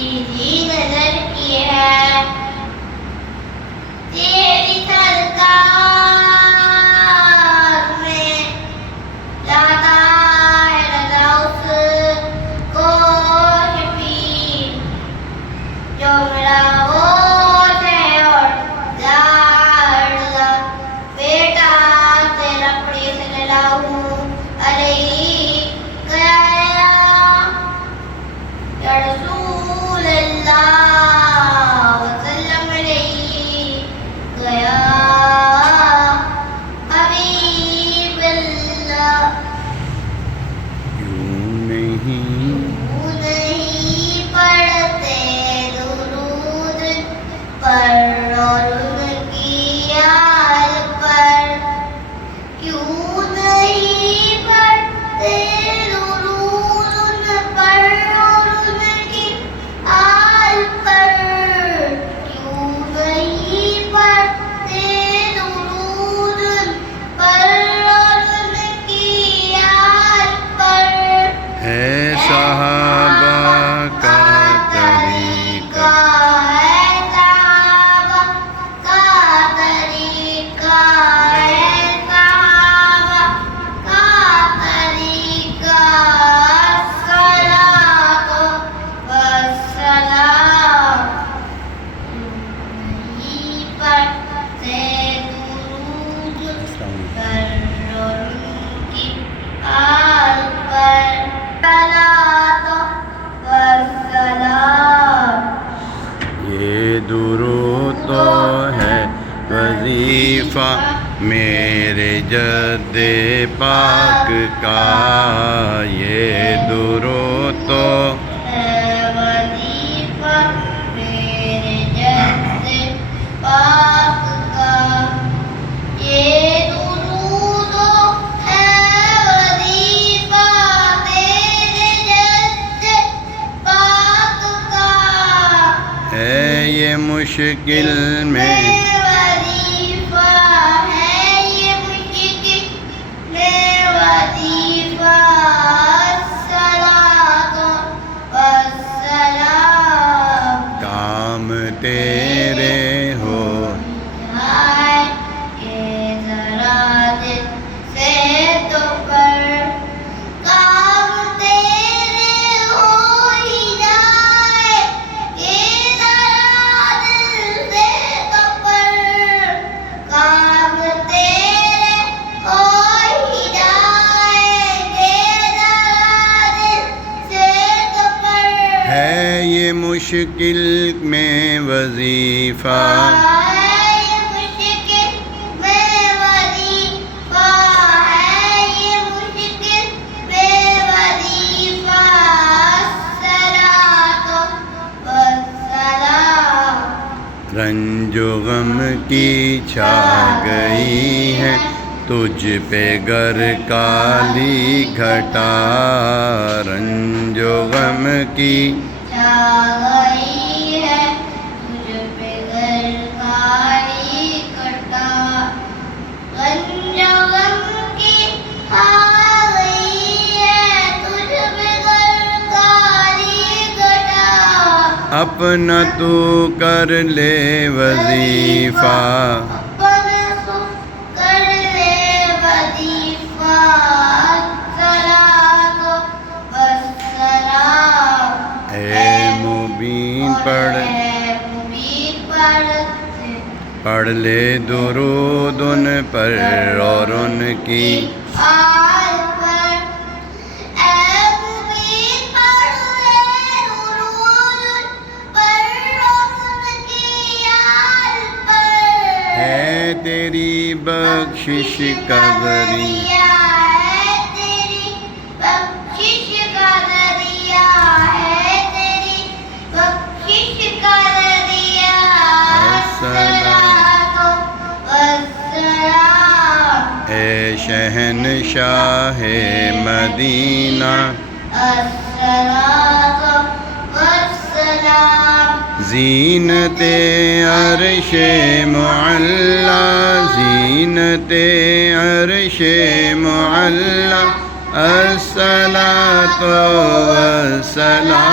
سیدھی نظر کی ہے تیری سرکار میں لاتا ہے رضا اس کو شفیع جو میرا ہوش ہے اور لاڈلا بیٹا تیرا پڑی صلی اللہ علیہ یا رسول اللہ وسلم علیہ یا حبیب اللہ کیوں نہیں پڑھتے درود پر اور ان کی آل پر کیوں نہیں پڑھتے درود ان پر اور ان کی آل پر کیوں نہیں پڑھتے درود ان پر اور ان کی آل پر ہے صحابہ کا طریقہ ہے صحابہ کا طریقہ ہے صحابہ کا طریقہ الصلاۃ والسلام نہیں پڑھتے درود پر اور ان کی آل پر الصلاۃ والسلام یہ درود تو ہے وظیفہ میرے جد پاک کا یہ درود تو وظیفہ میرے جد پاک کا یہ درود ہے وظیفہ میرے جد پاک کا ہے یہ مشکل میں وظیفہ ہے یہ مشکل میں وظیفہ الصلاۃ والسلام کام تیرے ہو جائے کہ ذرا دل سے تو پر کام تیرے ہو ہی جائے کہ ذرا دل سے تو پر کام تیرے ہو ہی جائے کہ ذرا دل سے تو پر ہے یہ مشکل میں وظیفہ یہ مشکل میں وظیفہ ہے یہ مشکل میں وظیفہ الصلاۃ والسلام رنج و غم کی چھا گئی ہے تجھ پہ گر کالی گھٹا رنج و غم کی چھا گئی ہے تجھ پہ گر کالی گھٹا رنج و غم کی آ گئی ہے تجھ پہ گر کالی گھٹا اپنا تو کر لے وظیفہ اپنا تو کر لے وظیفہ الصلاۃ والسلام اے مبین پڑھ لے درود ان پر اور ان کی آل پر اے مبین پڑھ لے درود پر اور ان کی آل پر ہے تیری بخشش کا ذریعہ ہے تیری بخشش کا ذریعہ ہے تیری بخشش کا ذریعہ الصلاۃ والسلام اے شہنشاہ مدینہ الصلاۃ والسلام زینت عرش معلا زینت عرش معلا الصلاۃ والسلام